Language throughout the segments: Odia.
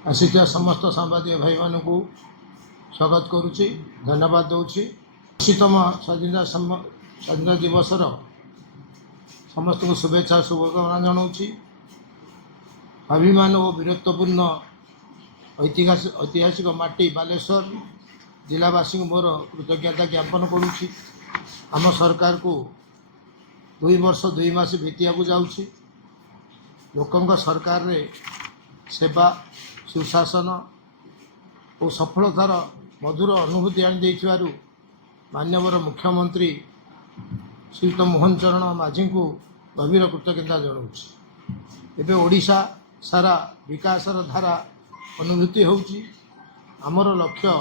ଆସିଥିବା ସମସ୍ତ ସାମ୍ବାଦିକ ଭାଇମାନଙ୍କୁ ସ୍ୱାଗତ କରୁଛି, ଧନ୍ୟବାଦ ଦେଉଛି। 80ତମ ସ୍ୱାଧୀନତା ଦିବସର ସମସ୍ତଙ୍କୁ ଶୁଭେଚ୍ଛା ଶୁଭକାମନା ଜଣାଉଛି। ଅଭିମାନ ଓ ବୀରତ୍ୱପୂର୍ଣ୍ଣ ଐତିହାସିକ ମାଟି ବାଲେଶ୍ୱର ଜିଲ୍ଲାବାସୀଙ୍କୁ ମୋର କୃତଜ୍ଞତା ଜ୍ଞାପନ କରୁଛି। ଆମ ସରକାରକୁ 2 ବର୍ଷ 2 ମାସ ବିତିବାକୁ ଯାଉଛି। ଲୋକଙ୍କ ସରକାରରେ ସେବା, ସୁଶାସନ ଓ ସଫଳତାର ମଧୁର ଅନୁଭୂତି ଆଣିଦେଇଥିବାରୁ ମାନ୍ୟବର ମୁଖ୍ୟମନ୍ତ୍ରୀ ଶ୍ରୀଯୁକ୍ତ ମୋହନ ଚରଣ ମାଝୀଙ୍କୁ ଗଭୀର କୃତଜ୍ଞତା ଜଣାଉଛି। ଏବେ ଓଡ଼ିଶା ସାରା ବିକାଶର ଧାରା ଅନୁଭୂତି ହେଉଛି। ଆମର ଲକ୍ଷ୍ୟ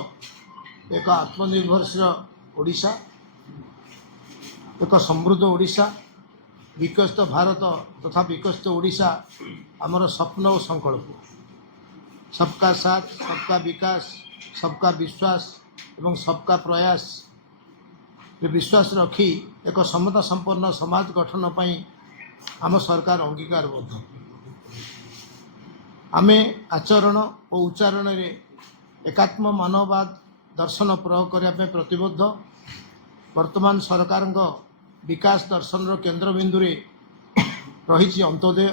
ଏକ ଆତ୍ମନିର୍ଭରଶୀଳ ଓଡ଼ିଶା, ଏକ ସମୃଦ୍ଧ ଓଡ଼ିଶା, ବିକଶିତ ଭାରତ ତଥା ବିକଶିତ ଓଡ଼ିଶା ଆମର ସ୍ୱପ୍ନ ଓ ସଂକଳ୍ପ। ସବକା ସାଥ, ସବକା ବିକାଶ, ସବକା ବିଶ୍ୱାସ ଏବଂ ସବକା ପ୍ରୟାସରେ ବିଶ୍ୱାସ ରଖି ଏକ ସମତା ସମ୍ପନ୍ନ ସମାଜ ଗଠନ ପାଇଁ ଆମ ସରକାର ଅଙ୍ଗୀକାରବଦ୍ଧ। ଆମେ ଆଚରଣ ଓ ଉଚ୍ଚାରଣରେ ଏକାତ୍ମ ମାନବବାଦ ଦର୍ଶନ ପ୍ରୟୋଗ କରିବା ପାଇଁ ପ୍ରତିବଦ୍ଧ। ବର୍ତ୍ତମାନ ସରକାରଙ୍କ ବିକାଶ ଦର୍ଶନର କେନ୍ଦ୍ରବିନ୍ଦୁରେ ରହିଛି ଅନ୍ତୋଦୟ,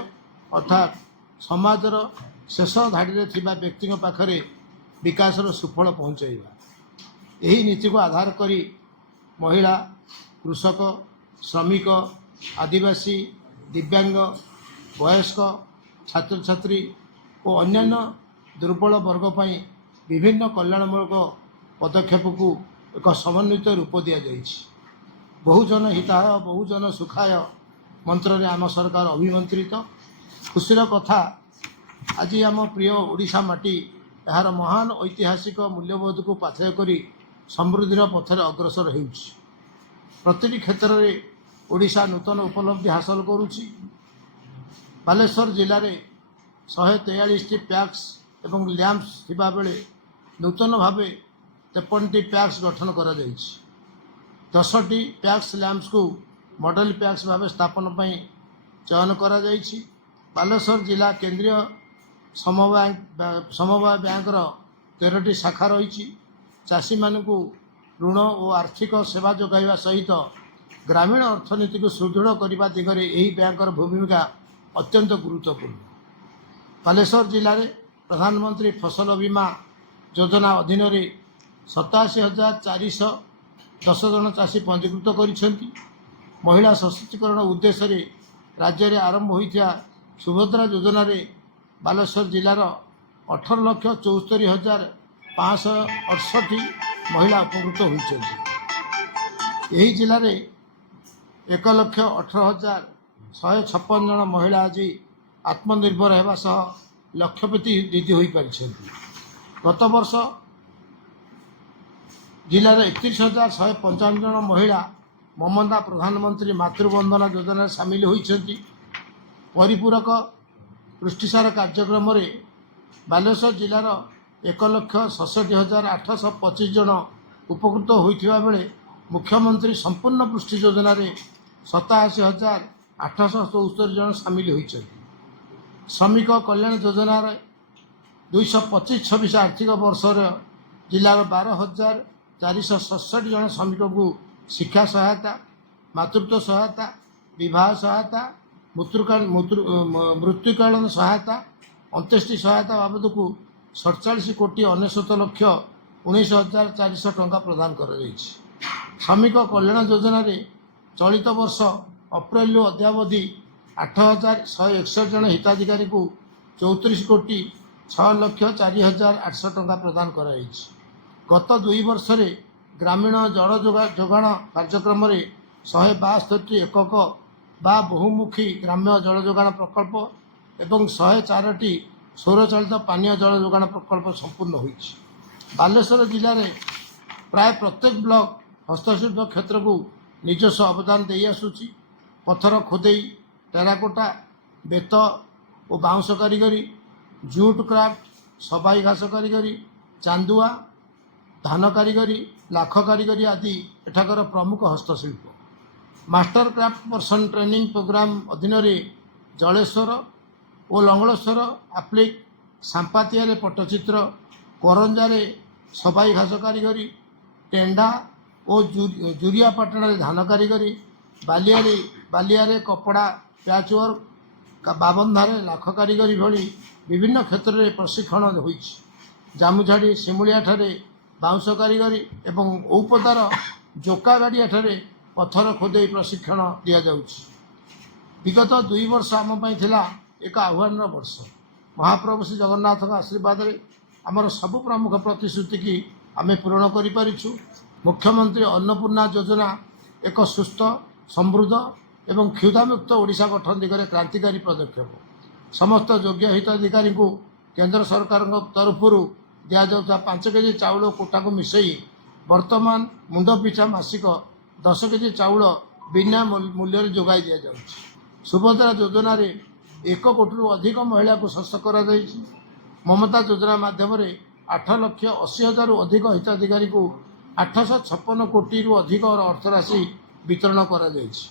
ଅର୍ଥାତ୍ ସମାଜର ଶେଷ ଧାଡ଼ିରେ ଥିବା ବ୍ୟକ୍ତିଙ୍କ ପାଖରେ ବିକାଶର ସୁଫଳ ପହଞ୍ଚାଇବା। ଏହି ନୀତିକୁ ଆଧାର କରି ମହିଳା, କୃଷକ, ଶ୍ରମିକ, ଆଦିବାସୀ, ଦିବ୍ୟାଙ୍ଗ, ବୟସ୍କ, ଛାତ୍ରଛାତ୍ରୀ ଓ ଅନ୍ୟାନ୍ୟ ଦୁର୍ବଳ ବର୍ଗ ପାଇଁ ବିଭିନ୍ନ କଲ୍ୟାଣମୂଳକ ପଦକ୍ଷେପକୁ ଏକ ସମନ୍ୱିତ ରୂପ ଦିଆଯାଇଛି। ବହୁଜନ ହିତାୟ ବହୁଜନ ସୁଖାୟ ମନ୍ତ୍ରରେ ଆମ ସରକାର ଅଭିମନ୍ତ୍ରିତ। ଖୁସିର କଥା, ଆଜି ଆମ ପ୍ରିୟ ଓଡ଼ିଶା ମାଟି ଏହାର ମହାନ ଐତିହାସିକ ମୂଲ୍ୟବୋଧକୁ ପାଥେୟ କରି ସମୃଦ୍ଧିର ପଥରେ ଅଗ୍ରସର ହେଉଛି। ପ୍ରତିଟି କ୍ଷେତ୍ରରେ ଓଡ଼ିଶା ନୂତନ ଉପଲବ୍ଧି ହାସଲ କରୁଛି। ବାଲେଶ୍ୱର ଜିଲ୍ଲାରେ 143ଟି ପ୍ୟାକ୍ସ ଏବଂ ଲ୍ୟାମ୍ପସ୍ ଥିବାବେଳେ ନୂତନ ଭାବେ 53ଟି ପ୍ୟାକ୍ସ ଗଠନ କରାଯାଇଛି। 10ଟି ପ୍ୟାକ୍ସ ଲ୍ୟାମ୍ପସକୁ ମଡେଲ ପ୍ୟାକ୍ସ ଭାବେ ସ୍ଥାପନ ପାଇଁ ଚୟନ କରାଯାଇଛି। ବାଲେଶ୍ୱର ଜିଲ୍ଲା କେନ୍ଦ୍ରୀୟ ସମବାୟ ବ୍ୟାଙ୍କର 13ଟି ଶାଖା ରହିଛି। ଚାଷୀମାନଙ୍କୁ ଋଣ ଓ ଆର୍ଥିକ ସେବା ଯୋଗାଇବା ସହିତ ଗ୍ରାମୀଣ ଅର୍ଥନୀତିକୁ ସୁଦୃଢ଼ କରିବା ଦିଗରେ ଏହି ବ୍ୟାଙ୍କର ଭୂମିକା ଅତ୍ୟନ୍ତ ଗୁରୁତ୍ୱପୂର୍ଣ୍ଣ। ବାଲେଶ୍ୱର ଜିଲ୍ଲାରେ ପ୍ରଧାନମନ୍ତ୍ରୀ ଫସଲ ବୀମା ଯୋଜନା ଅଧୀନରେ 87,410 ଜଣ ଚାଷୀ ପଞ୍ଜୀକୃତ କରିଛନ୍ତି। ମହିଳା ସଶକ୍ତିକରଣ ଉଦ୍ଦେଶ୍ୟରେ ରାଜ୍ୟରେ ଆରମ୍ଭ ହୋଇଥିବା ସୁଭଦ୍ରା ଯୋଜନାରେ ବାଲେଶ୍ୱର ଜିଲ୍ଲାର 18,74,568 ମହିଳା ଉପକୃତ ହୋଇଛନ୍ତି। ଏହି ଜିଲ୍ଲାରେ 1,18,156 ଜଣ ମହିଳା ଆଜି ଆତ୍ମନିର୍ଭର ହେବା ସହ ଲକ୍ଷପତି ଦିଦି ହୋଇପାରିଛନ୍ତି। ଗତ ବର୍ଷ ଜିଲ୍ଲାର 31,155 ଜଣ ମହିଳା ମମତା ପ୍ରଧାନମନ୍ତ୍ରୀ ମାତୃବନ୍ଦନା ଯୋଜନାରେ ସାମିଲ ହୋଇଛନ୍ତି। ପରିପୂରକ ପୁଷ୍ଟିସାର କାର୍ଯ୍ୟକ୍ରମରେ ବାଲେଶ୍ୱର ଜିଲ୍ଲାର 1,67,825 ଜଣ ଉପକୃତ ହୋଇଥିବା ବେଳେ ମୁଖ୍ୟମନ୍ତ୍ରୀ ସମ୍ପୂର୍ଣ୍ଣ ପୃଷ୍ଟି ଯୋଜନାରେ 87,874 ଜଣ ସାମିଲ ହୋଇଛନ୍ତି। ଶ୍ରମିକ କଲ୍ୟାଣ ଯୋଜନାରେ 2025-26 ଆର୍ଥିକ ବର୍ଷର ଜିଲ୍ଲାର 12,467 ଜଣ ଶ୍ରମିକଙ୍କୁ ଶିକ୍ଷା ସହାୟତା, ମାତୃତ୍ୱ ସହାୟତା, ବିବାହ ସହାୟତା, ମୃତ୍ୟୁକାଳୀନ ସହାୟତା, ଅନ୍त्यେଷ୍ଟି ସହାୟତା ବାବଦକୁ 47,69,19,400 ଟଙ୍କା ପ୍ରଦାନ କରାଯାଇଛି। ଶ୍ରମିକ କଲ୍ୟାଣ ଯୋଜନାରେ ଚଳିତ ବର୍ଷ ଅପ୍ରେଲରୁ ଅଦ୍ୟାବଧି 8,161 ଜଣ ହିତାଧିକାରୀଙ୍କୁ 34,06,04,800 ଟଙ୍କା ପ୍ରଦାନ କରାଯାଇଛି। ଗତ 2 ବର୍ଷରେ ଗ୍ରାମୀଣ ଜଳ ଯୋଗାଣ କାର୍ଯ୍ୟକ୍ରମରେ 172ଟି ଏକକ ବା ବହୁମୁଖୀ ଗ୍ରାମ୍ୟ ଜଳ ଯୋଗାଣ ପ୍ରକଳ୍ପ ଏବଂ 104ଟି ସୌରଚାଳିତ ପାନୀୟ ଜଳ ଯୋଗାଣ ପ୍ରକଳ୍ପ ସମ୍ପୂର୍ଣ୍ଣ ହୋଇଛି। ବାଲେଶ୍ୱର ଜିଲ୍ଲାରେ ପ୍ରାୟ ପ୍ରତ୍ୟେକ ବ୍ଲକ ହସ୍ତଶିଳ୍ପ କ୍ଷେତ୍ରକୁ ନିଜସ୍ୱ ଅବଦାନ ଦେଇ ଆସୁଛି। ପଥର ଖୋଦେଇ, ଟେରାକୋଟା, ବେତ ଓ ବାଉଁଶ କାରିଗରୀ, ଜୁଟ୍ କ୍ରାଫ୍ଟ, ସବାଇ ଘାସ କାରିଗରୀ, ଚାନ୍ଦୁଆ, ଧାନ କାରିଗରୀ, ଲାଖ କାରିଗରୀ ଆଦି ଏଠାକାର ପ୍ରମୁଖ ହସ୍ତଶିଳ୍ପ। Master craft person training programme ଅଧୀନରେ ଜଳେଶ୍ୱର ଓ ଲଙ୍ଗଳେଶ୍ୱର ଆପ୍ଲିକ୍ ସାମ୍ପାତିଆରେ ପଟ୍ଟଚିତ୍ର, କରଞ୍ଜାରେ ସବାଇ ଘାସ କାରିଗରୀ, ଟେଣ୍ଡା ଓ ଜୁରିଆପାଟଣାରେ ଧାନ କାରିଗରୀ, ବାଲିଆରେ କପଡ଼ା ପ୍ୟାଚୱାର୍କ, ବାବନ୍ଧାରେ ଲାଖ କାରିଗରୀ ଭଳି ବିଭିନ୍ନ କ୍ଷେତ୍ରରେ ପ୍ରଶିକ୍ଷଣ ହୋଇଛି। ଜାମୁଝାଡ଼ି ଶିମୁଳିଆଠାରେ ବାଉଁଶ କାରିଗରୀ ଏବଂ ଔପଦାର ଜୋକାଗାଡ଼ିଆଠାରେ ପଥର ଖୋଦେଇ ପ୍ରଶିକ୍ଷଣ ଦିଆଯାଉଛି। ବିଗତ 2 ବର୍ଷ ଆମ ପାଇଁ ଥିଲା ଏକ ଆହ୍ୱାନର ବର୍ଷ। ମହାପ୍ରଭୁ ଶ୍ରୀ ଜଗନ୍ନାଥଙ୍କ ଆଶୀର୍ବାଦରେ ଆମର ସବୁ ପ୍ରମୁଖ ପ୍ରତିଶ୍ରୁତିକି ଆମେ ପୂରଣ କରିପାରିଛୁ। ମୁଖ୍ୟମନ୍ତ୍ରୀ ଅନ୍ନପୂର୍ଣ୍ଣା ଯୋଜନା ଏକ ସୁସ୍ଥ, ସମୃଦ୍ଧ ଏବଂ କ୍ଷୁଧାମୁକ୍ତ ଓଡ଼ିଶା ଗଠନ ଦିଗରେ କ୍ରାନ୍ତିକାରୀ ପଦକ୍ଷେପ। ସମସ୍ତ ଯୋଗ୍ୟ ହିତାଧିକାରୀଙ୍କୁ କେନ୍ଦ୍ର ସରକାରଙ୍କ ତରଫରୁ ଦିଆଯାଉଥିବା 5 କେଜି ଚାଉଳ କୋଟାକୁ ମିଶାଇ ବର୍ତ୍ତମାନ ମୁଣ୍ଡ ପିଛା ମାସିକ 10 କେଜି ଚାଉଳ ବିନା ମୂଲ୍ୟରେ ଯୋଗାଇ ଦିଆଯାଉଛି। ସୁଭଦ୍ରା ଯୋଜନାରେ 1 କୋଟିରୁ ଅଧିକ ମହିଳାକୁ ଶସ୍ୟ କରାଯାଇଛି। ମମତା ଯୋଜନା ମାଧ୍ୟମରେ 8,80,000ରୁ ଅଧିକ ହିତାଧିକାରୀଙ୍କୁ 856 କୋଟିରୁ ଅଧିକ ଅର୍ଥରାଶି ବିତରଣ କରାଯାଇଛି।